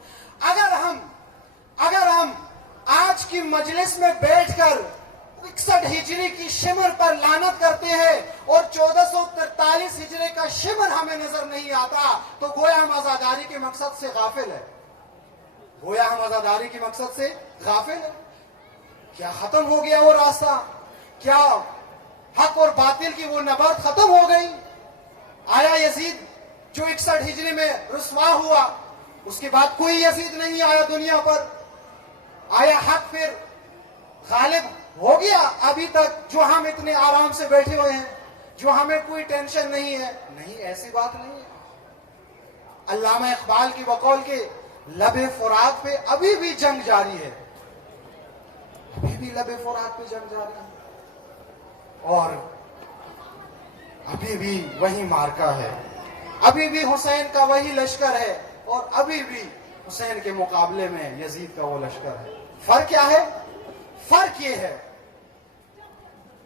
اگر ہم آج کی مجلس میں بیٹھ کر 61 ہجری کی شمر پر لعنت کرتے ہیں اور 1443 ہجری کا شمر ہمیں نظر نہیں آتا تو گویا ہم آزاداری کے مقصد سے غافل ہے، گویا ہم آزاداری کے مقصد سے غافل ہے۔ کیا ختم ہو گیا وہ راستہ؟ کیا حق اور باطل کی وہ نبرد ختم ہو گئی؟ آیا یزید جو 61 ہجری میں رسوا ہوا، اس کے بعد کوئی یزید نہیں آیا دنیا پر؟ آیا حق پھر غالب ہو گیا ابھی تک جو ہم اتنے آرام سے بیٹھے ہوئے ہیں، جو ہمیں کوئی ٹینشن نہیں ہے؟ نہیں، ایسی بات نہیں ہے۔ علامہ اقبال کی بقول کے لب فرات پہ ابھی بھی جنگ جاری ہے، ابھی بھی لب فرات پہ جنگ جاری ہے، اور ابھی بھی وہی مارکا ہے، ابھی بھی حسین کا وہی لشکر ہے، اور ابھی بھی حسین کے مقابلے میں یزید کا وہ لشکر ہے۔ فرق کیا ہے؟ فرق یہ ہے،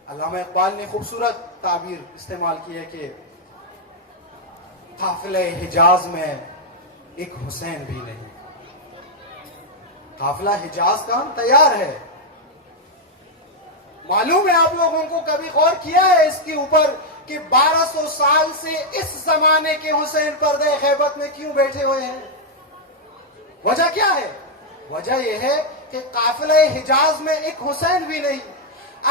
علامہ اقبال نے خوبصورت تعبیر استعمال کی ہے کہ قافلہ حجاز میں ایک حسین بھی نہیں۔ قافلہ حجاز کا تیار ہے، معلوم ہے آپ لوگوں کو، کبھی غور کیا ہے اس کے اوپر کہ 1200 سال سے اس زمانے کے حسین پردے غیبت میں کیوں بیٹھے ہوئے ہیں؟ وجہ کیا ہے؟ وجہ یہ ہے کہ قافلہ حجاز میں ایک حسین بھی نہیں.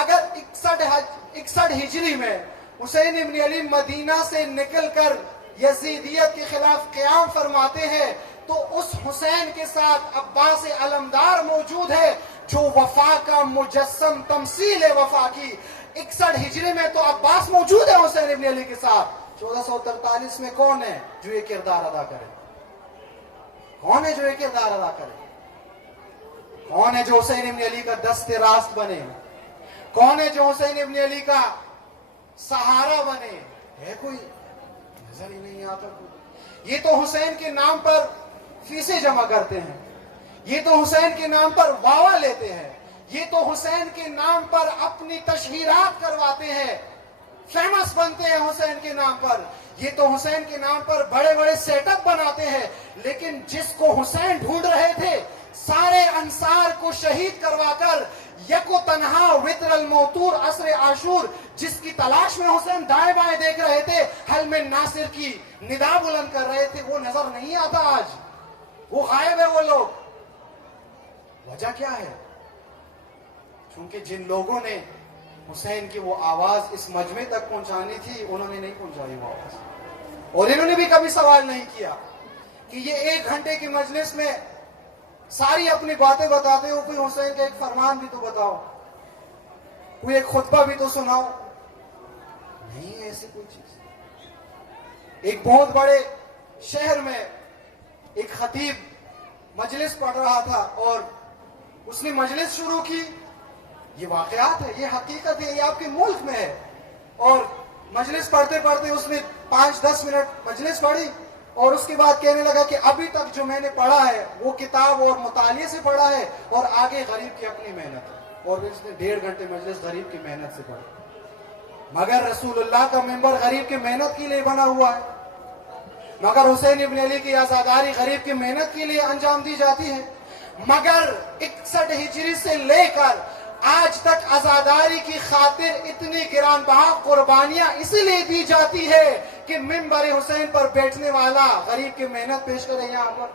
اگر 61 ہجری میں حسین ابن علی مدینہ سے نکل کر یزیدیت کے خلاف قیام فرماتے ہیں تو اس حسین کے ساتھ عباس علمدار موجود ہے جو وفا کا مجسم تمثیل ہے وفا کی. 61 ہجری میں تو عباس موجود ہے حسین ابن علی کے ساتھ. 1443 میں کون ہے جو یہ کردار ادا کرے؟ کون ہے جو یہ کردار ادا کرے؟ کون ہے جو حسین ابن علی کا دست راست بنے؟ کون ہے جو حسین ابن علی کا سہارا بنے؟ ہے کوئی؟ نظر ہی نہیں آتا کوئی. یہ تو حسین کے نام پر فیسیں جمع کرتے ہیں, یہ تو حسین کے نام پر واوا لیتے ہیں, یہ تو حسین کے نام پر اپنی تشہیرات کرواتے ہیں, فیمس بنتے ہیں حسین کے نام پر, یہ تو حسین کے نام پر بڑے بڑے سیٹ اپ بناتے ہیں. لیکن جس کو حسین ڈھونڈ رہے تھے سارے انصار کو شہید کروا کر یک و تنہا وطر الموتور عصر عاشور جس کی تلاش میں حسین دائیں بائیں دیکھ رہے تھے, حلم ناصر کی ندا بلند کر رہے تھے, وہ نظر نہیں آتا آج, وہ غائب ہے وہ لوگ. وجہ کیا ہے؟ چونکہ جن لوگوں نے حسین کی وہ آواز اس مجمع تک پہنچانی تھی انہوں نے نہیں پہنچائی وہ آواز, اور انہوں نے بھی کبھی سوال نہیں کیا کہ یہ 1 گھنٹے کی مجلس میں ساری اپنی باتیں بتاتے ہو, کوئی حسین کا ایک فرمان بھی تو بتاؤ, کوئی ایک خطبہ بھی تو سناؤ. نہیں ہے ایسی کوئی چیز. ایک بہت بڑے شہر میں ایک خطیب مجلس پڑھ رہا تھا اور اس نے مجلس شروع کی. یہ واقعات ہے, یہ حقیقت ہے, یہ آپ کے ملک میں ہے. اور مجلس پڑھتے پڑھتے اس نے 5-10 منٹ مجلس پڑھی اور اس کے بعد کہنے لگا کہ ابھی تک جو میں نے پڑھا ہے وہ کتاب اور مطالعے سے پڑھا ہے اور آگے غریب کی اپنی محنت ہے. اور اس نے 1.5 گھنٹے مجلس غریب کی محنت سے پڑھی. مگر رسول اللہ کا منبر غریب کی محنت کے لیے بنا ہوا ہے, مگر حسین ابن علی کی آزاداری غریب کی محنت کے لیے انجام دی جاتی ہے. مگر 61 ہجری سے لے کر آج تک آزاداری کی خاطر اتنی گران بہا قربانیاں اس لیے دی جاتی ہے کہ منبر حسین پر بیٹھنے والا غریب کی محنت پیش کرے یہاں پر.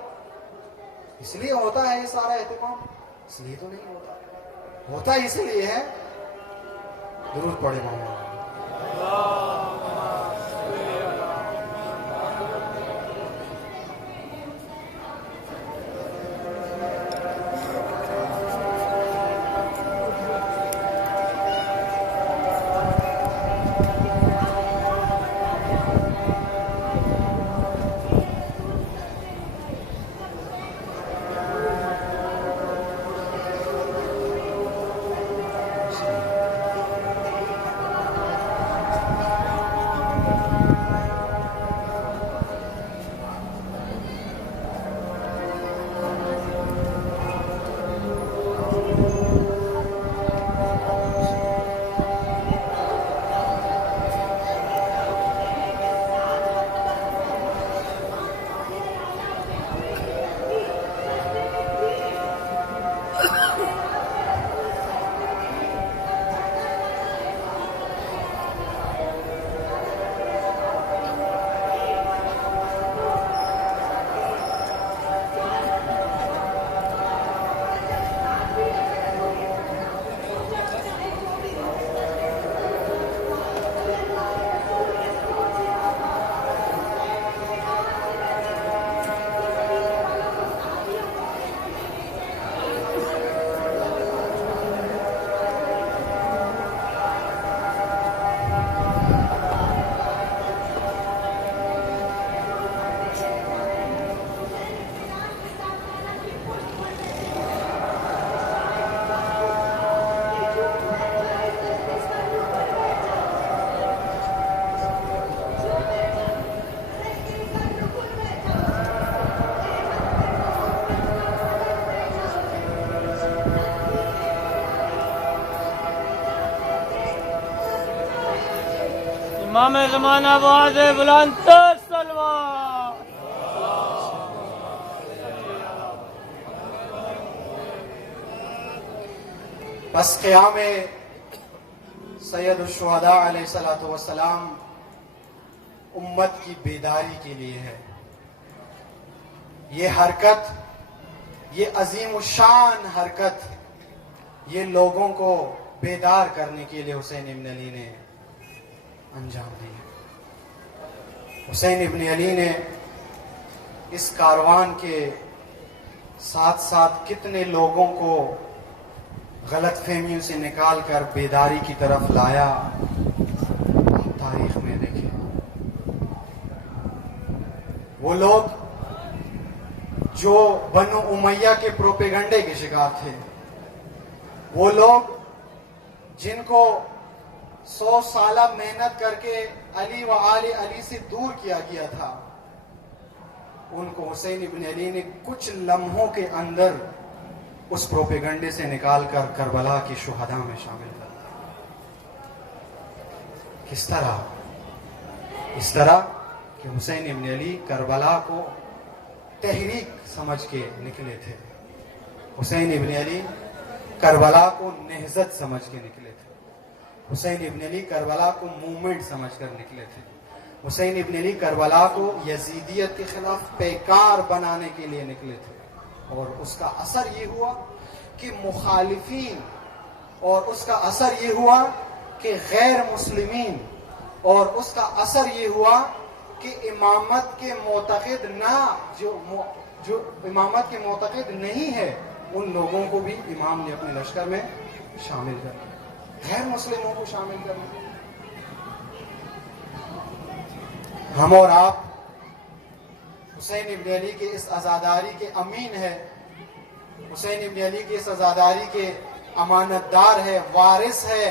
اس لیے ہوتا ہے یہ سارا اہتمام؟ اس لیے تو نہیں ہوتا. ہوتا اس لیے ہے. درود پڑھے مولانا. امام زمانہ باز بلند تر سلوات. بس قیام سید الشہداء علیہ الصلوۃ والسلام امت کی بیداری کے لیے ہے. یہ حرکت یہ عظیم الشان حرکت یہ لوگوں کو بیدار کرنے کے لیے حسین ابن علی نے انجام دی. حسین ابن علی نے اس کاروان کے ساتھ ساتھ کتنے لوگوں کو غلط فہمیوں سے نکال کر بیداری کی طرف لایا، تاریخ میں دیکھیں. وہ لوگ جو بنو امیہ کے پروپیگنڈے کے شکار تھے، وہ لوگ جن کو 100 سالہ محنت کر کے علی و آل علی سے دور کیا گیا تھا، ان کو حسین ابن علی نے کچھ لمحوں کے اندر اس پروپیگنڈے سے نکال کر کربلا کے شہداء میں شامل کر دیا. کس طرح؟ اس طرح کہ حسین ابن علی کربلا کو تحریک سمجھ کے نکلے تھے. حسین ابن علی کربلا کو نہضت سمجھ کے نکلے تھے. حسین ابن علی کربلا کو موومنٹ سمجھ کر نکلے تھے. حسین ابن علی کربلا کو یزیدیت کے خلاف پیکار بنانے کے لیے نکلے تھے. اور اس کا اثر یہ ہوا کہ مخالفین، اور اس کا اثر یہ ہوا کہ غیر مسلمین، اور اس کا اثر یہ ہوا کہ امامت کے معتقد نہ جو امامت کے معتقد نہیں ہے، ان لوگوں کو بھی امام نے اپنے لشکر میں شامل کر لیا، غیر مسلموں کو شامل کر لیا. ہم اور آپ حسین ابن علی کے اس عزاداری کے امین ہے، حسین ابن علی کی اس عزاداری کے امانت دار ہے، وارث ہے.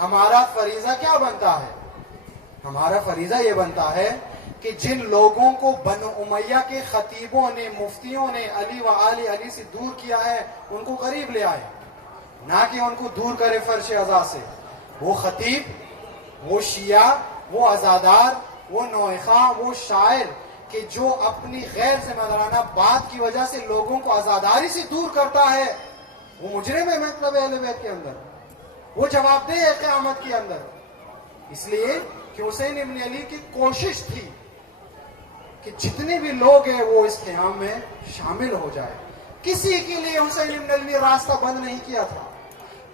ہمارا فریضہ کیا بنتا ہے؟ ہمارا فریضہ یہ بنتا ہے کہ جن لوگوں کو بنو امیہ کے خطیبوں نے، مفتیوں نے علی و آل علی سے دور کیا ہے، ان کو قریب لے آئے، نہ کہ ان کو دور کرے فرش عزا سے. وہ خطیب، وہ شیعہ، وہ عزادار، وہ نوخواں، وہ شاعر کہ جو اپنی غیر ذمہ دارانہ بات کی وجہ سے لوگوں کو عزاداری سے دور کرتا ہے، وہ مجرم ہے مطلب اہل بیت کے اندر، وہ جواب دہ ہے قیامت کے اندر. اس لیے کہ حسین ابن علی کی کوشش تھی کہ جتنے بھی لوگ ہیں وہ اس قیام میں شامل ہو جائے. کسی کے لیے حسین ابن علی نے راستہ بند نہیں کیا تھا،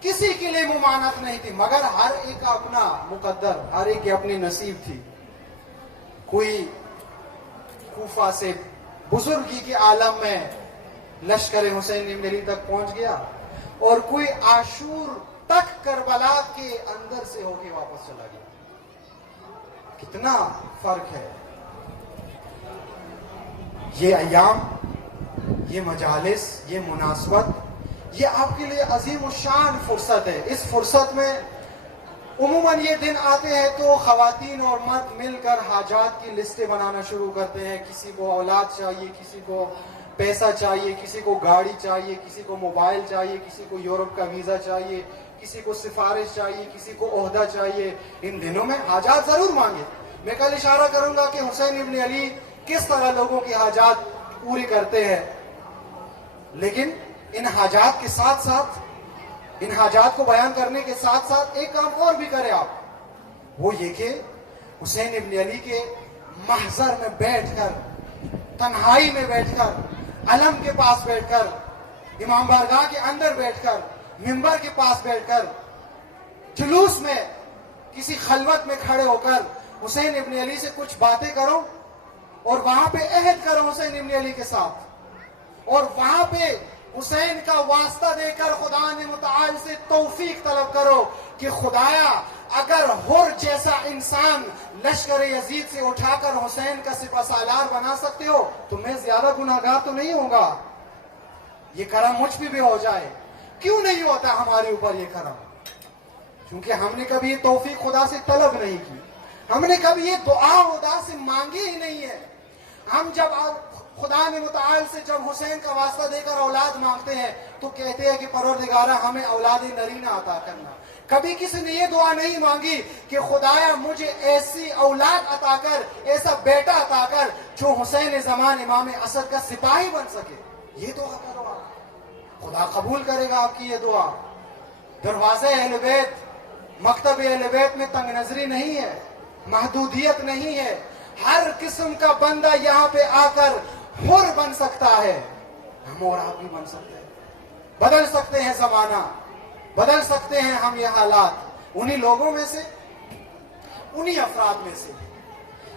کسی کے لیے ممانعت نہیں تھی، مگر ہر ایک کا اپنا مقدر، ہر ایک کی اپنی نصیب تھی. کوئی کوفہ سے بزرگی کے عالم میں لشکر حسین ابن علی تک پہنچ گیا، اور کوئی عاشور تک کربلا کے اندر سے ہو کے واپس چلا گیا. کتنا فرق ہے. یہ ایام، یہ مجالس، یہ مناسبت، یہ آپ کے لیے عظیم الشان فرصت ہے. اس فرصت میں عموماً یہ دن آتے ہیں تو خواتین اور مرد مل کر حاجات کی لسٹیں بنانا شروع کرتے ہیں. کسی کو اولاد چاہیے، کسی کو پیسہ چاہیے، کسی کو گاڑی چاہیے، کسی کو موبائل چاہیے، کسی کو یورپ کا ویزا چاہیے، کسی کو سفارش چاہیے، کسی کو عہدہ چاہیے. ان دنوں میں حاجات ضرور مانگے. میں کل اشارہ کروں گا کہ حسین ابن علی کس طرح لوگوں کی حاجات پوری کرتے ہیں. لیکن ان حاجات کے ساتھ ساتھ، ان حاجات کو بیان کرنے کے ساتھ ساتھ ایک کام اور بھی کرے آپ، وہ یہ کہ حسین ابن علی کے محضر میں بیٹھ کر، تنہائی میں بیٹھ کر، علم کے پاس بیٹھ کر، امام بارگاہ کے اندر بیٹھ کر، منبر کے پاس بیٹھ کر، جلوس میں کسی خلوت میں کھڑے ہو کر حسین ابن علی سے کچھ باتیں کرو، اور وہاں پہ عہد کرو حسین ابن علی کے ساتھ، اور وہاں پہ حسین کا واسطہ دے کر خدا نے متعال سے توفیق طلب کرو کہ خدایا اگر حر جیسا انسان لشکر یزید سے اٹھا کر حسین کا سپہ سالار بنا سکتے ہو تو میں زیادہ گناہگار تو نہیں ہوں گا. یہ کرم مجھ پہ بھی ہو جائے. کیوں نہیں ہوتا ہمارے اوپر یہ کرم؟ کیونکہ ہم نے کبھی یہ توفیق خدا سے طلب نہیں کی، ہم نے کبھی یہ دعا خدا سے مانگی ہی نہیں ہے. ہم جب خدا نے متعال سے جب حسین کا واسطہ دے کر اولاد مانگتے ہیں تو کہتے ہیں کہ پروردگارہ ہمیں اولاد نرینہ عطا کرنا. کبھی کسی نے یہ دعا نہیں مانگی کہ خدایا مجھے ایسی اولاد عطا کر، ایسا بیٹا عطا کر جو حسین زمان امام اسد کا سپاہی بن سکے. یہ دعا کرو آپ، خدا قبول کرے گا آپ کی یہ دعا. دروازے اہل بیت، مکتب اہل بیت میں تنگ نظری نہیں ہے، محدودیت نہیں ہے. ہر قسم کا بندہ یہاں پہ آ کر حر بن سکتا ہے. ہم اور آپ بھی بن سکتے ہیں. بدل سکتے ہیں زمانہ, بدل سکتے ہیں ہم یہ حالات. انہی لوگوں میں سے, انہی افراد میں سے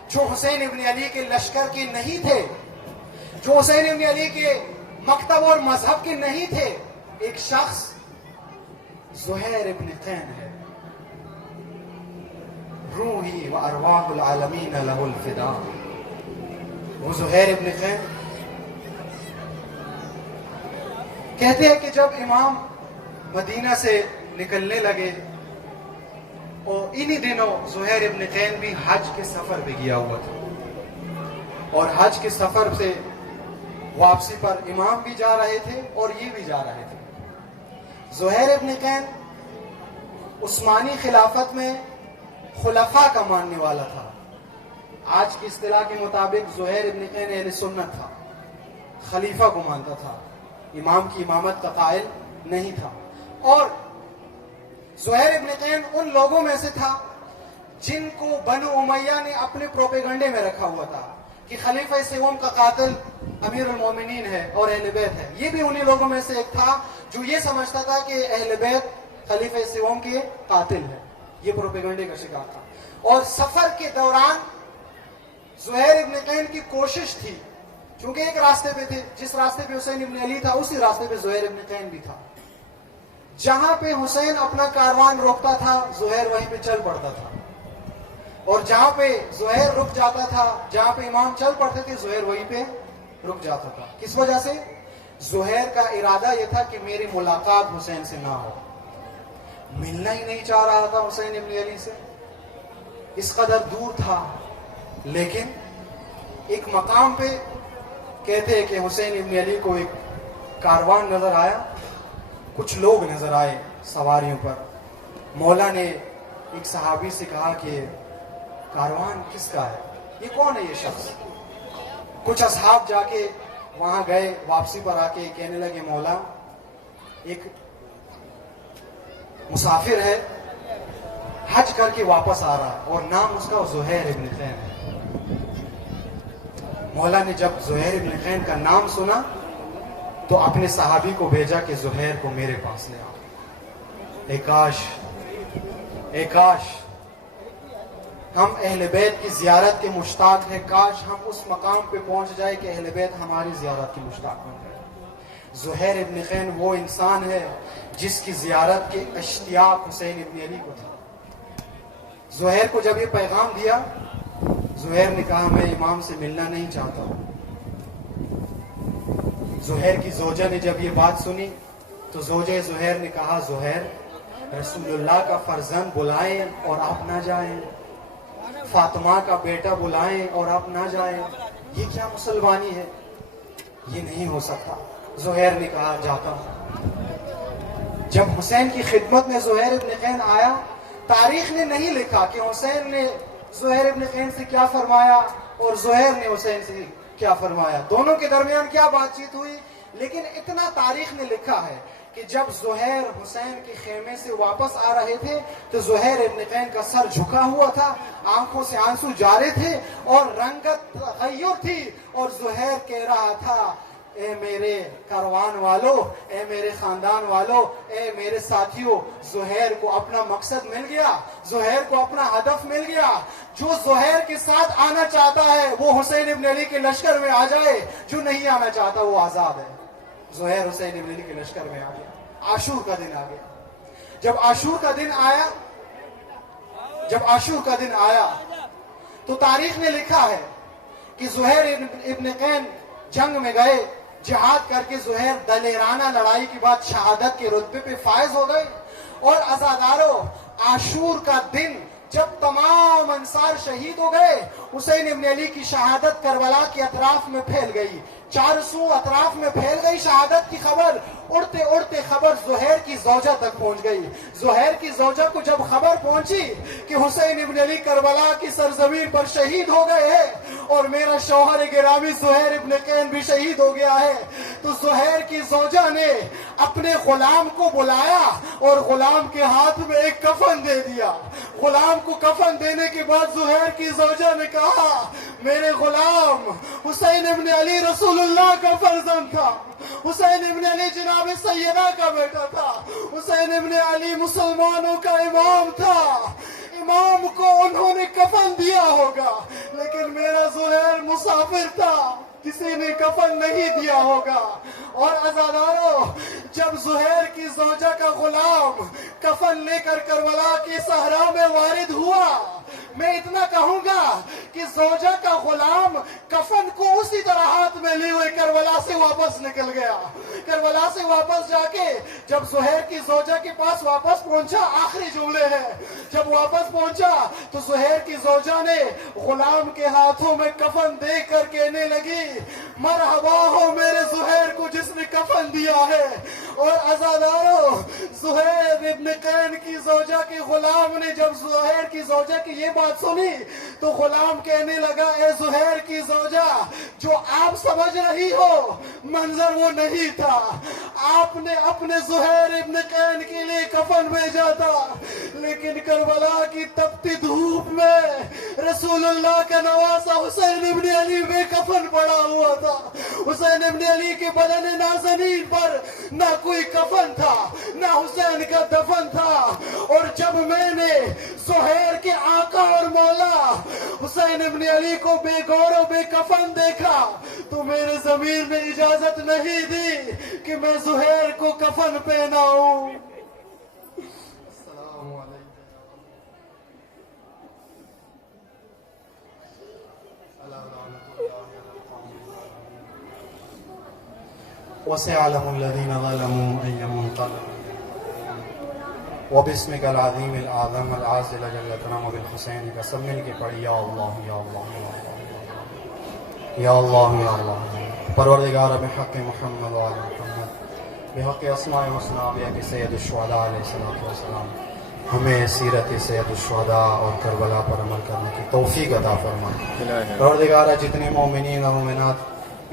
جو حسین ابن علی کے لشکر کے نہیں تھے, جو حسین ابن علی کے مکتب اور مذہب کے نہیں تھے, ایک شخص زہیر ابن قین ہے. روحی و ارواح العالمین لہ الفدا. وہ زہیر ابن قین کہتے ہیں کہ جب امام مدینہ سے نکلنے لگے, اور انہی دنوں زہیر ابن قین بھی حج کے سفر پہ گیا ہوا تھا, اور حج کے سفر سے واپسی پر امام بھی جا رہے تھے اور یہ بھی جا رہے تھے. زہیر ابن قین عثمانی خلافت میں خلفاء کا ماننے والا تھا. آج کی اصطلاح کے مطابق زہیر ابن قین اہل سنت تھا, خلیفہ کو مانتا تھا, امام کی امامت کا قائل نہیں تھا. اور زہیر ابن قین ان لوگوں میں سے تھا جن کو بنو امیہ نے اپنے پروپیگنڈے میں رکھا ہوا تھا کہ خلیفہ سوم کا قاتل امیر المومنین ہے اور اہل بیت ہے. یہ بھی انہی لوگوں میں سے ایک تھا جو یہ سمجھتا تھا کہ اہل بیت خلیفہ سوم کے قاتل ہے. یہ پروپیگنڈے کا شکار تھا. اور سفر کے دوران زہیر ابن قین کی کوشش تھی, چونکہ ایک راستے پہ تھے, جس راستے پہ حسین ابن علی تھا اسی راستے پہ زہیر ابن قین بھی تھا. جہاں پہ حسین اپنا کاروان روکتا تھا زہیر وہیں پہ چل پڑتا تھا, اور جہاں پہ زہیر رک جاتا تھا, جہاں پہ امام چل پڑتے تھے زہیر وہیں پہ رک جاتا تھا. کس وجہ سے؟ زہیر کا ارادہ یہ تھا کہ میری ملاقات حسین سے نہ ہو. ملنا ہی نہیں چاہ رہا تھا حسین ابن علی سے, اس قدر دور تھا. لیکن ایک مقام پہ کہتے ہیں کہ حسین ابن علی کو ایک کاروان نظر آیا, کچھ لوگ نظر آئے سواریوں پر. مولا نے ایک صحابی سے کہا کہ کاروان کس کا ہے, یہ کون ہے یہ شخص؟ کچھ اصحاب جا کے وہاں گئے, واپسی پر آ کے کہنے لگے مولا ایک مسافر ہے, حج کر کے واپس آ رہا اور نام اس کا زہیر ابن قین ہے. مولا نے جب زہیر ابن قین کا نام سنا تو اپنے صحابی کو بھیجا کہ زہیر کو میرے پاس لے آؤ. اے کاش ہم اہل بیت کی زیارت کے مشتاق ہیں, کاش ہم اس مقام پہ پہنچ جائے کہ اہل بیت ہماری زیارت کی مشتاق بن جائے. زہیر ابن قین وہ انسان ہے جس کی زیارت کے اشتیاق حسین ابن علی کو تھا. زہیر کو جب یہ پیغام دیا, زہیر نے کہا میں امام سے ملنا نہیں چاہتا ہوں. زہیر کی زوجہ نے جب یہ بات سنی تو زوجہ زہیر نے کہا زہیر رسول اللہ کا فرزند بلائیں اور آپ نہ جائیں, فاطمہ کا بیٹا بلائیں اور آپ نہ جائیں, یہ کیا مسلمانی ہے, یہ نہیں ہو سکتا. زہیر نے کہا جاتا ہوں. جب حسین کی خدمت میں زہیر ابن قین آیا, تاریخ نے نہیں لکھا کہ حسین نے زہیر ابن قین سے کیا فرمایا اور زہیر نے حسین سے کیا فرمایا, دونوں کے درمیان کیا بات چیت ہوئی. لیکن اتنا تاریخ نے لکھا ہے کہ جب زہیر حسین کے خیمے سے واپس آ رہے تھے تو زہیر ابن قین کا سر جھکا ہوا تھا, آنکھوں سے آنسو جارے تھے اور رنگت تغیر تھی, اور زہیر کہہ رہا تھا اے میرے کاروان والو, اے میرے خاندان والو, اے میرے ساتھیوں, زہیر کو اپنا مقصد مل گیا, زہیر کو اپنا ہدف مل گیا. جو زہیر کے ساتھ آنا چاہتا ہے وہ حسین ابن علی کے لشکر میں آ جائے, جو نہیں آنا چاہتا وہ آزاد ہے. زہیر حسین ابن علی کے لشکر میں آ گیا. عاشور کا دن آ گیا. جب عاشور کا دن آیا تو تاریخ نے لکھا ہے کہ زہیر ابن قین جنگ میں گئے, جہاد کر کے زہیر دلیرانہ لڑائی کے بعد شہادت کے رتبے پہ فائز ہو گئے. اور عزادارو, عاشور کا دن جب تمام انصار شہید ہو گئے, حسین ابن علی کی شہادت کربلا کے اطراف میں پھیل گئی, 400 اطراف میں پھیل گئی شہادت کی خبر. اڑتے اڑتے خبر زہیر کی زوجہ تک پہنچ گئی. زہیر کی زوجہ کو جب خبر پہنچی کہ حسین ابن علی کربلا کی سرزمین پر شہید ہو گئے ہیں اور میرا شوہر گرامی زہیر ابن قین بھی شہید ہو گیا ہے, تو زہیر کی زوجہ نے اپنے غلام کو بلایا اور غلام کے ہاتھ میں ایک کفن دے دیا. غلام کو کفن دینے کے بعد زہیر کی زوجہ نے کہا میرے غلام حسین ابن علی رسول اللہ کا فرزند تھا. حسین ابن علی جناب سیدہ کا بیٹا تھا. حسین ابن علی مسلمانوں کا امام تھا. امام کو انہوں نے کفن دیا ہوگا لیکن میرا زہیر مسافر تھا, کسی نے کفن نہیں دیا ہوگا. اور عزادارو جب زہیر کی زوجہ کا غلام کفن لے کر کربلا کی صحرا میں وارد ہوا, میں اتنا کہوں گا کہ زوجہ کا غلام کفن کو اسی طرح ہاتھ میں لیے ہوئے کربلا سے واپس نکل گیا. کربلا سے واپس جا کے جب زہیر کی زوجہ کے پاس واپس پہنچا, آخری جملے ہیں, جب واپس پہنچا تو زہیر کی زوجہ نے غلام کے ہاتھوں میں کفن دے کر کہنے لگی مرحبا ہو میرے زہیر کو جس نے کفن دیا ہے. اور عزادارو زہیر ابن قین کی زوجہ کے غلام نے جب زہیر کی زوجہ کی یہ بات سنی تو غلام کہنے لگا اے زہیر کی زوجہ جو آپ سمجھ رہی ہو منظر وہ نہیں تھا. آپ نے اپنے زہیر ابن قین کے لیے کفن بھیجا تھا لیکن کربلا کی تپتی دھوپ میں رسول اللہ کا نواسا حسین ابن علی بے کفن پڑا ہوا تھا. حسین ابن علی کے بدن نازنین پر نہ کوئی کفن تھا نہ حسین کا دفن تھا. اور جب میں نے زہیر کے آقا اور مولا حسین ابن علی کو بے گور و بے کفن دیکھا تو میرے ضمیر نے اجازت نہیں دی کہ میں زہیر کو کفن پہناؤں. السلام علیکم. وسيعلم الذين ظلموا أي منقلب وباسمك العظيم الأعظم العازل جل كرم بالحسين کا سب مل کے پڑھی یا اللہ یا اللہ یا اللہ یا اللہ. پروردگار بحق محمد و آل محمد بحق اسماء حسنى بحق سید الشہداء علیہ السلام ہمیں سیرت سید الشہداء اور کربلا پر عمل کرنے کی توفیق عطا فرمائے. پروردگار جتنے مومنین اور مومنات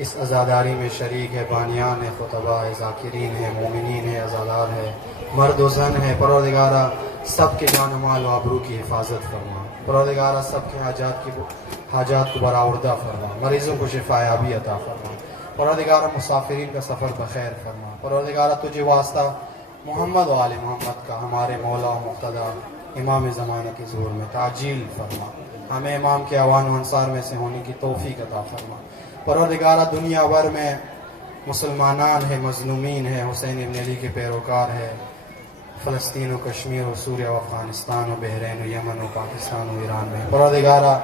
اس عزاداری میں شریک ہے, بانیان ہے, خطبہ ہے, ذاکرین ہے, مومنین ہے, عزادار ہے, مرد و زن ہے, پروردگارہ سب کے جان و مال و آبرو کی حفاظت فرما. پروردگارہ سب کے حاجات کو برآوردہ فرما. مریضوں کو شفا یابی عطا فرما. پروردگارہ مسافرین کا سفر بخیر فرما. پروردگارہ تجھے واسطہ محمد و آل محمد کا ہمارے مولا و مقتدی امام زمانہ کے ظہور میں تعجیل فرما. ہمیں امام کے اعوان و انصار میں سے ہونے کی توفیق عطا فرما. پروردگارہ دنیا بھر میں مسلمانان ہے, مظلومین ہے, حسین ابن علی کے پیروکار ہے, فلسطین و کشمیر و سوریہ و افغانستان و بحرین و یمن و پاکستان و ایران میں پروردگارہ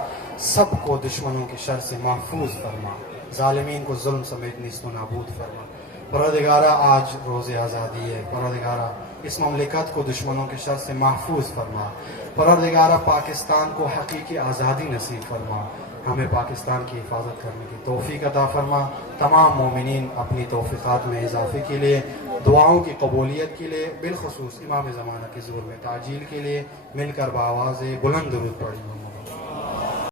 سب کو دشمنوں کے شر سے محفوظ فرما. ظالمین کو ظلم سمیت نیست و نابود فرما. پروردگارہ آج روز آزادی ہے, پروردگارہ اس مملکت کو دشمنوں کے شر سے محفوظ فرما. پروردگارہ پاکستان کو حقیقی آزادی نصیب فرما. ہمیں پاکستان کی حفاظت کرنے کی توفیق عطا فرما. تمام مومنین اپنی توفیقات میں اضافے کے لیے, دعاؤں کی قبولیت کے لیے, بالخصوص امام زمانہ کے ظہور میں تعجیل کے لیے مل کر بآواز بلند درود پڑھی.